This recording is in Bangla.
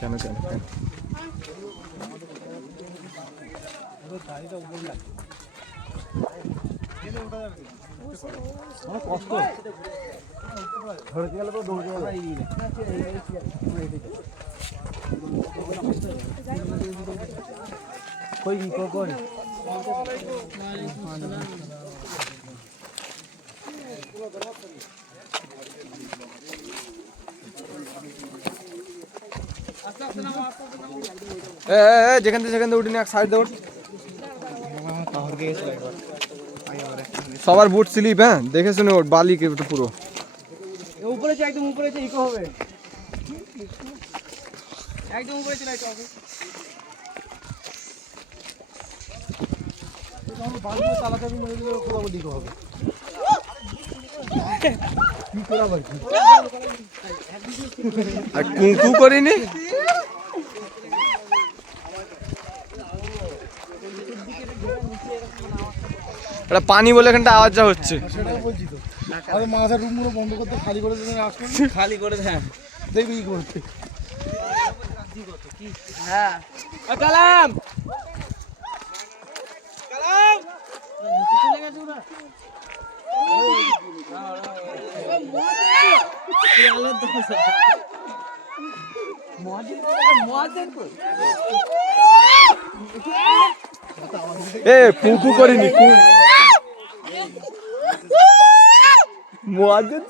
কেন কেন কেন কষ্ট ধরে গেলে তো দৌড়ে গেলে কই কই যেখান থেকে সেখান থেকে উঠে নিয়ে এক সাইড দৌড় সবার বুট স্লিপ। হ্যাঁ দেখে শুনে ওর বালি পুরো উপরে একদম উপরে ইকো হবে একদম উপরে চলে হবে চালাতে ইকো হবে আর কুঁকু করিনি এটা পানি বলে এখানটা আওয়াজটা হচ্ছে। সেটাই বলছি তো আরে মাথার রুমগুলো বন্ধ করতে খালি করে দেবেন খালি করে হ্যাঁ দেখবি কি করতে হ্যাঁ কালাম কালাম নিচে চলে গেছে ওরা এ কুকু করিনি মুয়াজ্জিন